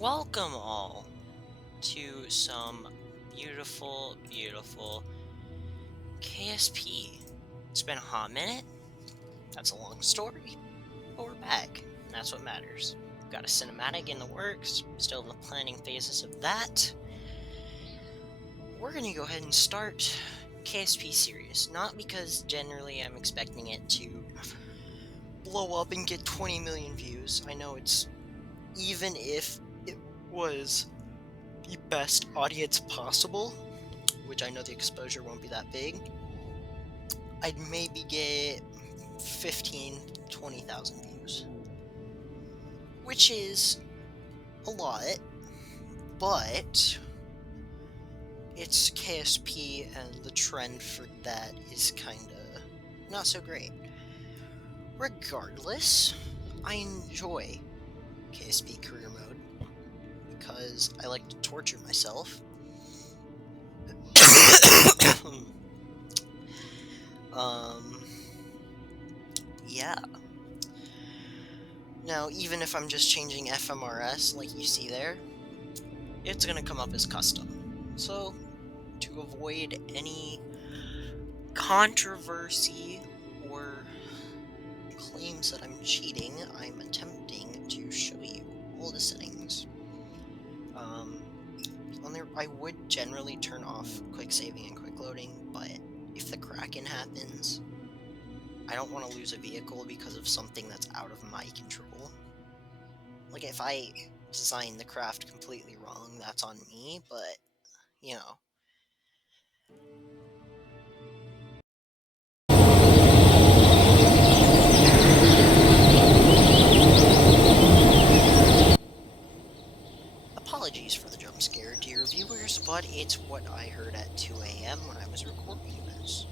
Welcome all to some beautiful, beautiful KSP. It's been a hot minute. That's a long story, but we're back, and that's what matters. We've got a cinematic in the works, still in the planning phases of that. We're gonna go ahead and start KSP series, not because generally I'm expecting it to blow up and get 20 million views. I know even if it was the best audience possible, which I know the exposure won't be that big, I'd maybe get 15, 20,000 views, which is a lot, but it's KSP and the trend for that is kinda not so great. Regardless, I enjoy KSP career mode because I like to torture myself. um, yeah. Now, even if I'm just changing FMRS like you see there, it's gonna come up as custom. So, to avoid any controversy or claims that I'm cheating, I'm attempting to show you all the settings. On there, I would generally turn off quick saving and quick loading, but if the Kraken happens, I don't want to lose a vehicle because of something that's out of my control. Like, if I design the craft completely wrong, that's on me, but, you know. Apologies for the jump scare, dear viewers, but it's what I heard at 2 a.m. when I was recording this.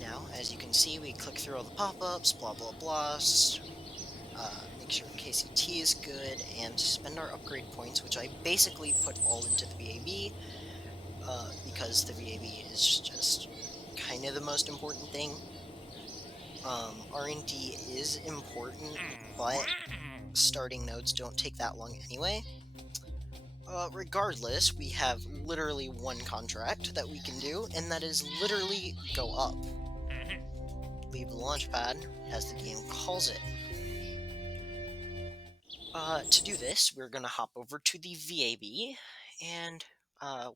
Now, as you can see, we click through all the pop-ups, blah blah blah, make sure KCT is good, and spend our upgrade points, which I basically put all into the VAB, because the VAB is just kind of the most important thing. R&D is important, but starting nodes don't take that long anyway. Regardless, we have literally one contract that we can do, and that is literally go up. Leave the launch pad, as the game calls it. To do this, we're gonna hop over to the VAB, and,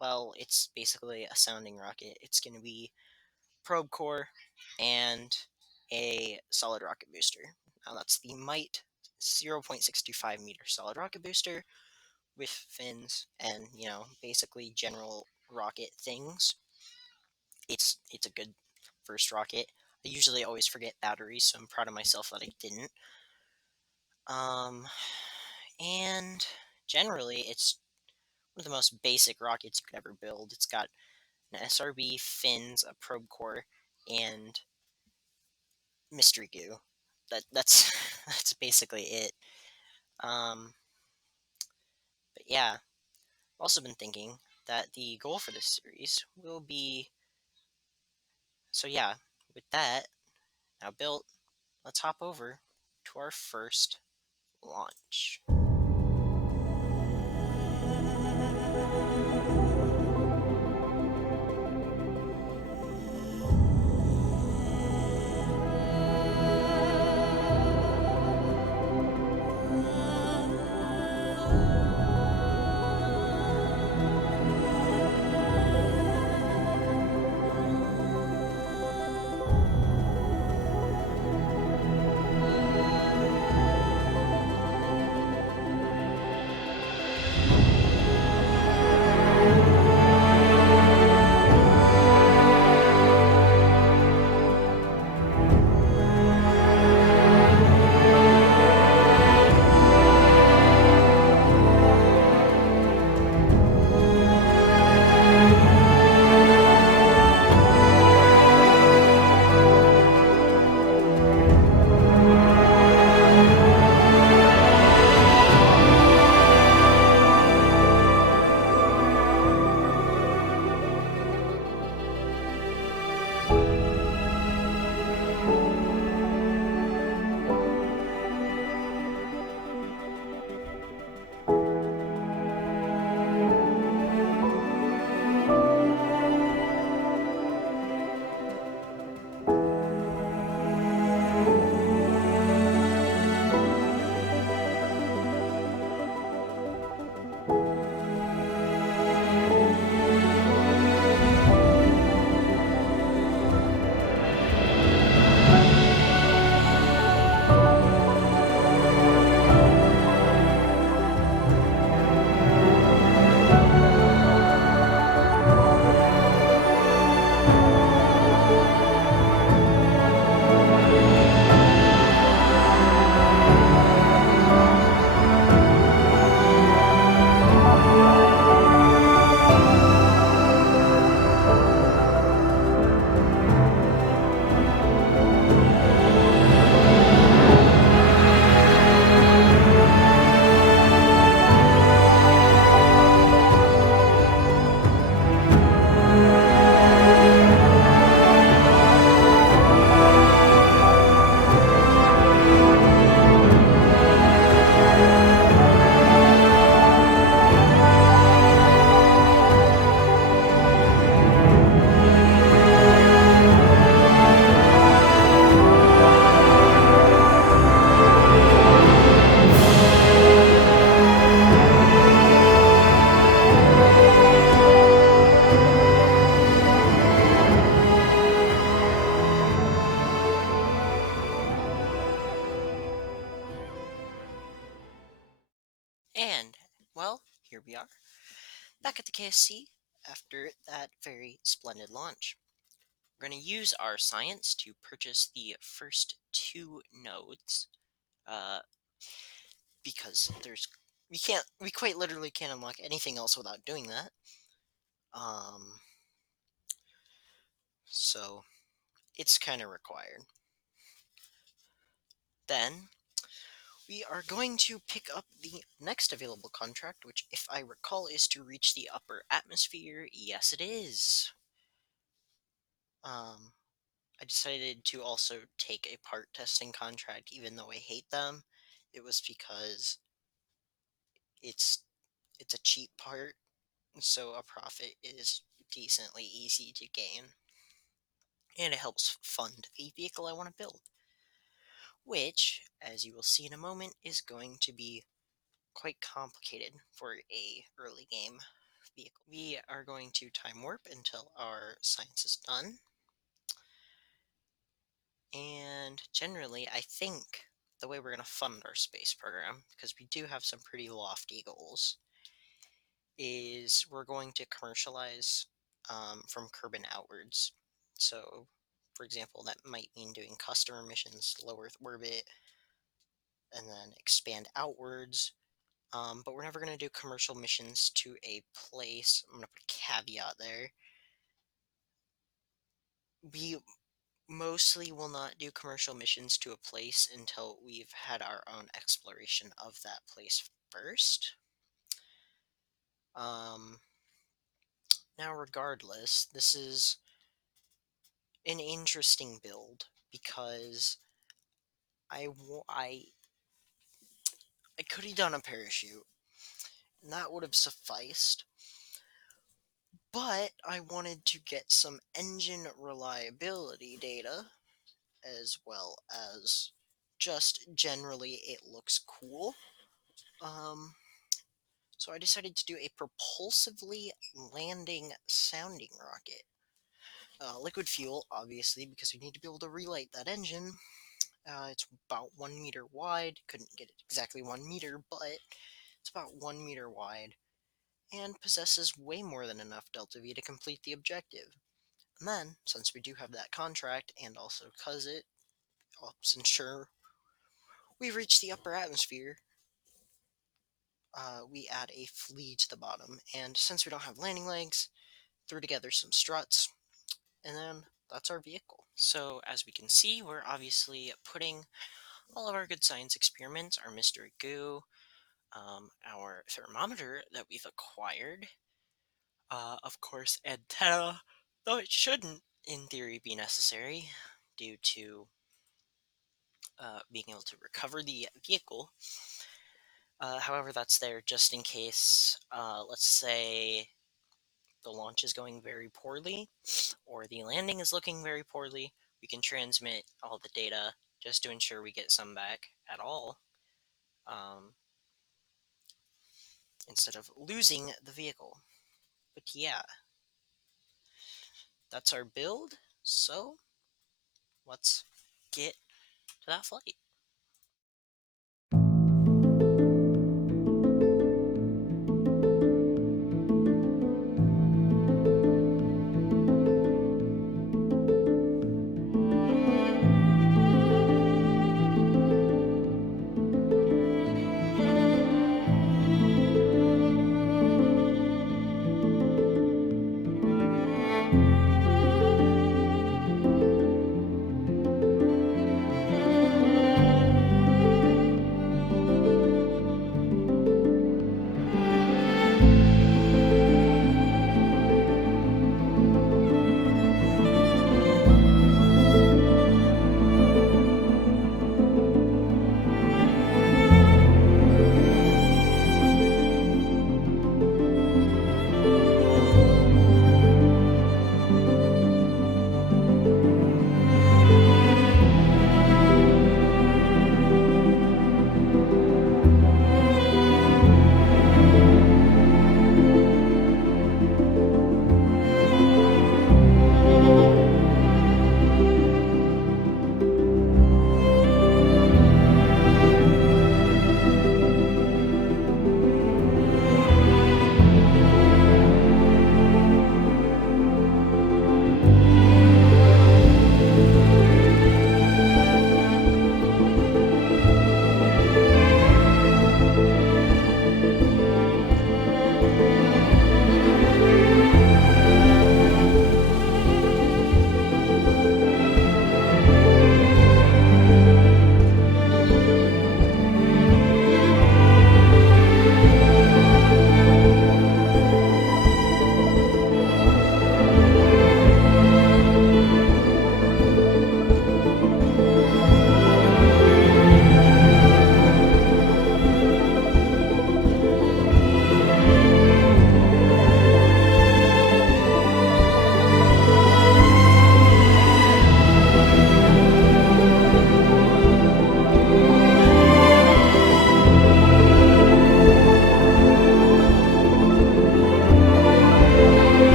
well, it's basically a sounding rocket. It's gonna be probe core and a solid rocket booster. Now that's the Might 0.625 meter solid rocket booster with fins and, basically general rocket things. It's a good first rocket. I usually always forget batteries, so I'm proud of myself that I didn't. And generally, it's one of the most basic rockets you could ever build. It's got an SRB, fins, a probe core, and mystery goo. That's that's basically it. Um, but yeah, I've also been thinking that the goal for this series will be. So yeah, with that now built, let's hop over to our first launch. And, well, here we are, back at the KSC after that very splendid launch. We're going to use our science to purchase the first two nodes, uh, because we quite literally can't unlock anything else without doing that. So it's kind of required. Then we are going to pick up the next available contract, which, if I recall, is to reach the upper atmosphere. Yes, it is. I decided to also take a part testing contract, even though I hate them. It was because it's a cheap part, so a profit is decently easy to gain, and it helps fund the vehicle I want to build, which, as you will see in a moment, is going to be quite complicated for a early game vehicle. We are going to time warp until our science is done. And generally, I think the way we're going to fund our space program, because we do have some pretty lofty goals, is we're going to commercialize from Kerbin outwards. So, for example, that might mean doing customer missions, low Earth orbit, and then expand outwards. But we're never going to do commercial missions to a place. I'm going to put a caveat there. We mostly will not do commercial missions to a place until we've had our own exploration of that place first. Now, regardless, this is an interesting build because I could have done a parachute, and that would have sufficed. But I wanted to get some engine reliability data, as well as just generally it looks cool. So I decided to do a propulsively landing sounding rocket. Liquid fuel, obviously, because we need to be able to relight that engine. It's about 1 meter wide. Couldn't get it exactly 1 meter, but it's about 1 meter wide, and possesses way more than enough Delta V to complete the objective. And then, since we do have that contract, and also because it helps ensure we reach the upper atmosphere, we add a flea to the bottom. And since we don't have landing legs, threw together some struts, and then that's our vehicle. So, as we can see, we're obviously putting all of our good science experiments, our mystery goo, our thermometer that we've acquired, of course, antenna, though it shouldn't, in theory, be necessary due to being able to recover the vehicle. However, that's there just in case, let's say, the launch is going very poorly, or the landing is looking very poorly. We can transmit all the data just to ensure we get some back at all, instead of losing the vehicle. But yeah, that's our build, so let's get to that flight.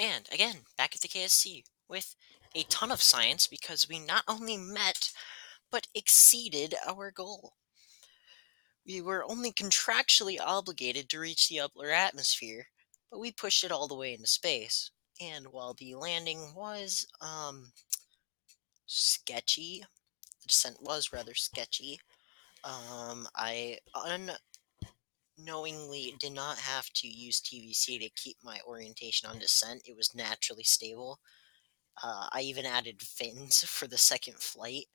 And again, back at the KSC with a ton of science because we not only met but exceeded our goal. We were only contractually obligated to reach the upper atmosphere, but we pushed it all the way into space. And while the landing was sketchy, the descent was rather sketchy. I unknowingly did not have to use TVC to keep my orientation on descent. It was naturally stable. I even added fins for the second flight.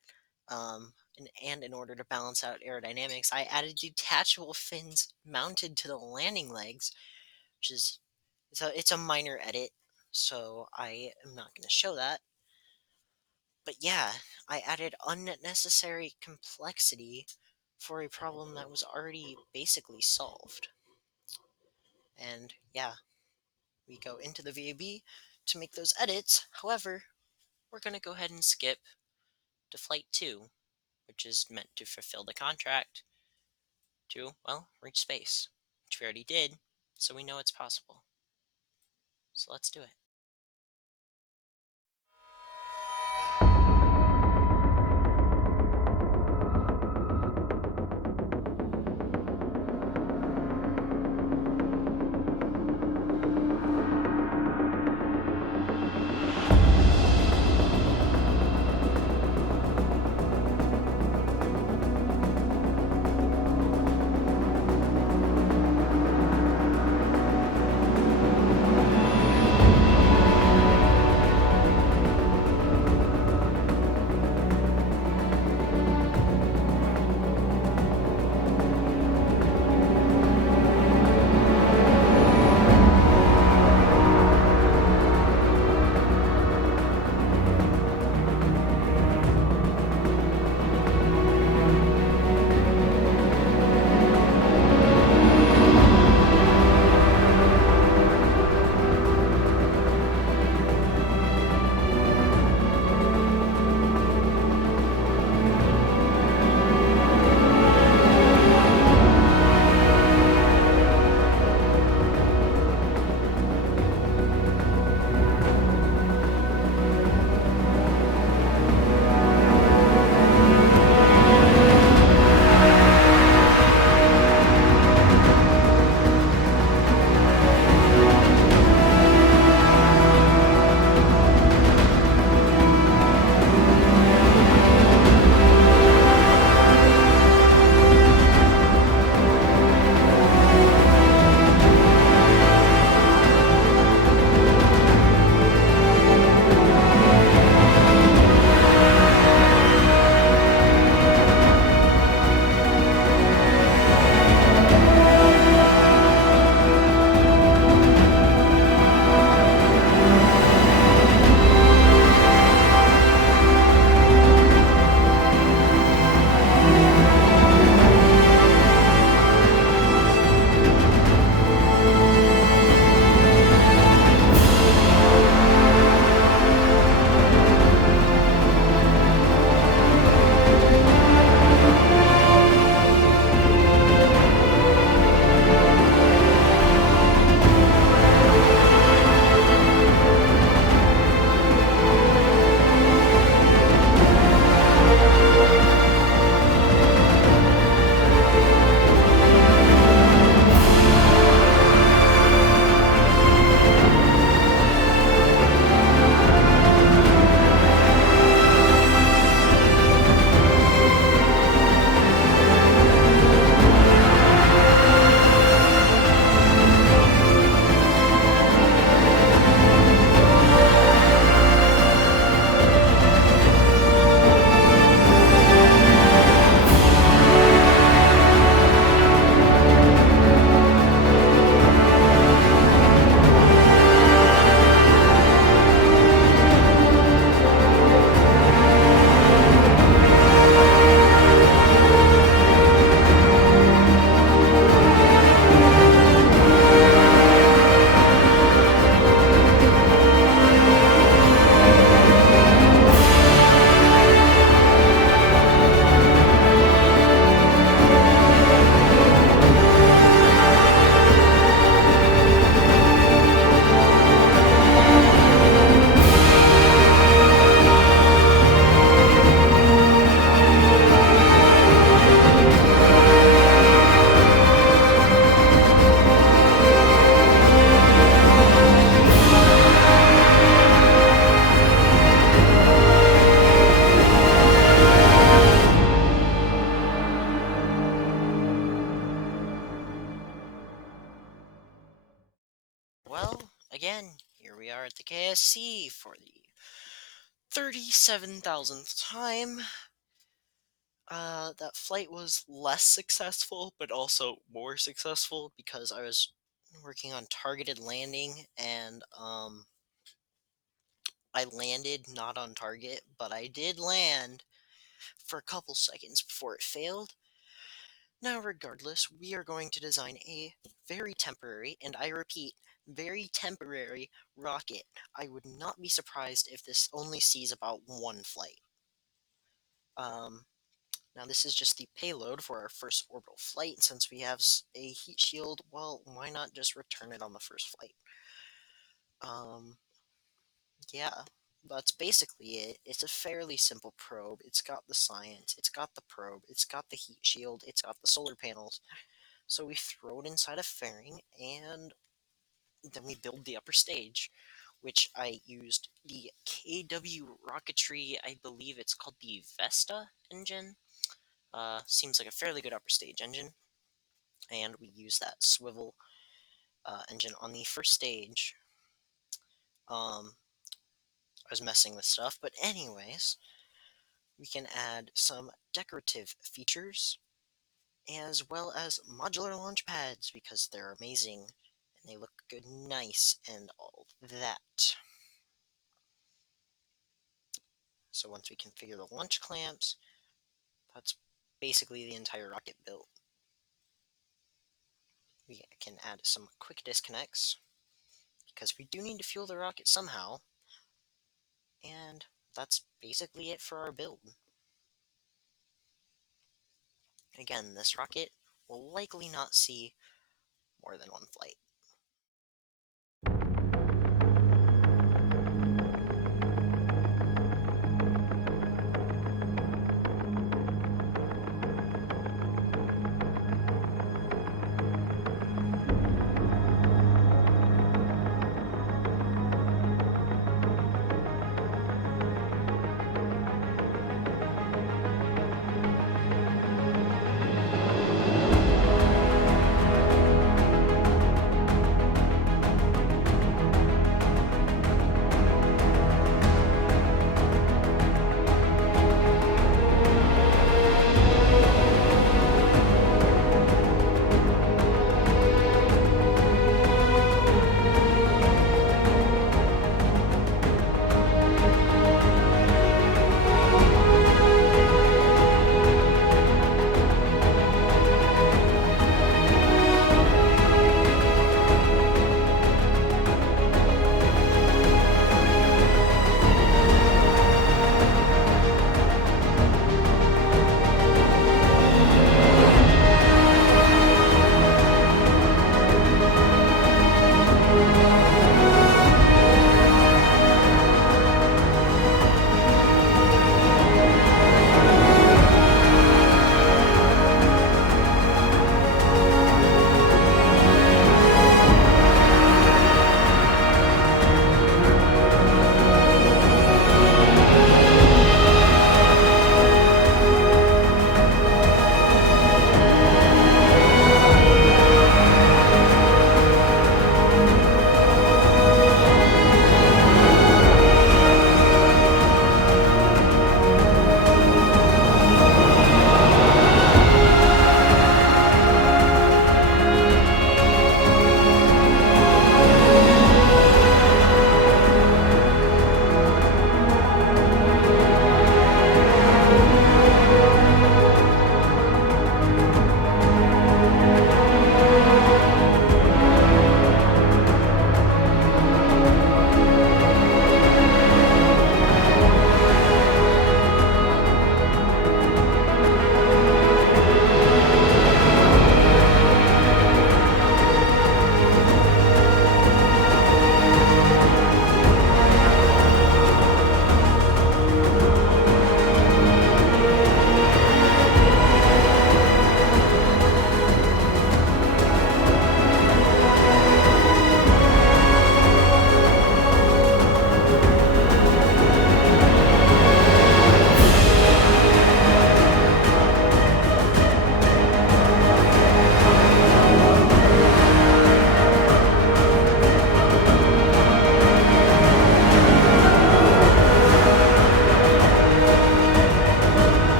And in order to balance out aerodynamics, I added detachable fins mounted to the landing legs, which is it's a minor edit, so I am not going to show that. But yeah, I added unnecessary complexity for a problem that was already basically solved. And yeah, we go into the VAB to make those edits. However, we're going to go ahead and skip to Flight 2, which is meant to fulfill the contract to, well, reach space, which we already did, so we know it's possible. So let's do it. at the KSC for the 37,000th time. That flight was less successful, but also more successful because I was working on targeted landing, and I landed not on target, but I did land for a couple seconds before it failed. Now, regardless, we are going to design a very temporary, and I repeat, very temporary rocket. I would not be surprised if this only sees about one flight. Now this is just the payload for our first orbital flight. Since we have a heat shield, well, why not just return it on the first flight? Yeah, that's basically it. It's a fairly simple probe. It's got the science, it's got the probe, it's got the heat shield, it's got the solar panels. So we throw it inside a fairing, and then we build the upper stage, which I used the KW rocketry, I believe it's called the Vesta engine. Seems like a fairly good upper stage engine. And we use that swivel engine on the first stage. I was messing with stuff, but anyways, we can add some decorative features as well as modular launch pads because they're amazing and they look good, nice, and all that. So once we configure the launch clamps, that's basically the entire rocket built. We can add some quick disconnects because we do need to fuel the rocket somehow. And that's basically it for our build. Again, this rocket will likely not see more than one flight.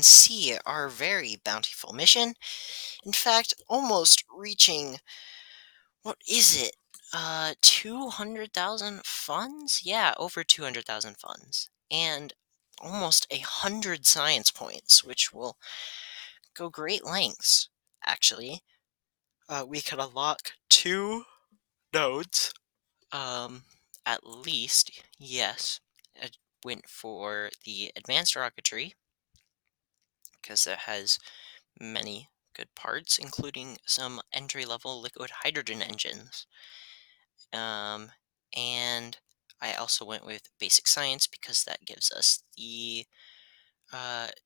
can see our very bountiful mission. In fact, almost reaching, what is it? 200,000 funds? Yeah, over 200,000 funds. And almost 100 science points, which will go great lengths, actually. We could unlock 2 nodes, at least, yes. I went for the advanced rocketry, because it has many good parts, including some entry-level liquid hydrogen engines. Um, and I also went with basic science because that gives us the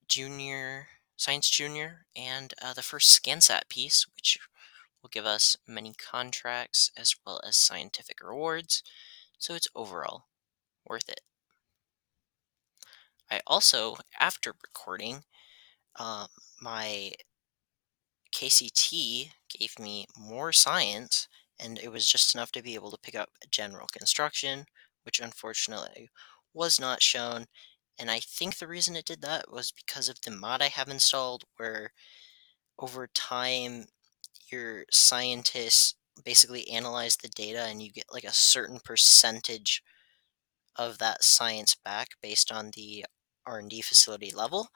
junior science junior and the first ScanSat piece, which will give us many contracts as well as scientific rewards. So it's overall worth it. I also, after recording, um, my KCT gave me more science, and it was just enough to be able to pick up general construction, which unfortunately was not shown. And I think the reason it did that was because of the mod I have installed, where over time your scientists basically analyze the data and you get like a certain percentage of that science back based on the R&D facility level.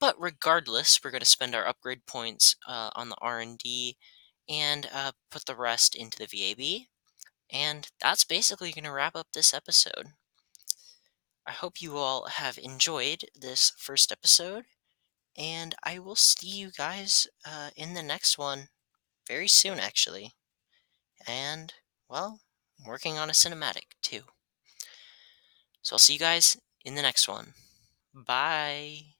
But regardless, we're going to spend our upgrade points on the R&D and put the rest into the VAB. And that's basically going to wrap up this episode. I hope you all have enjoyed this first episode, and I will see you guys in the next one very soon, actually. And, well, I'm working on a cinematic too. So I'll see you guys in the next one. Bye.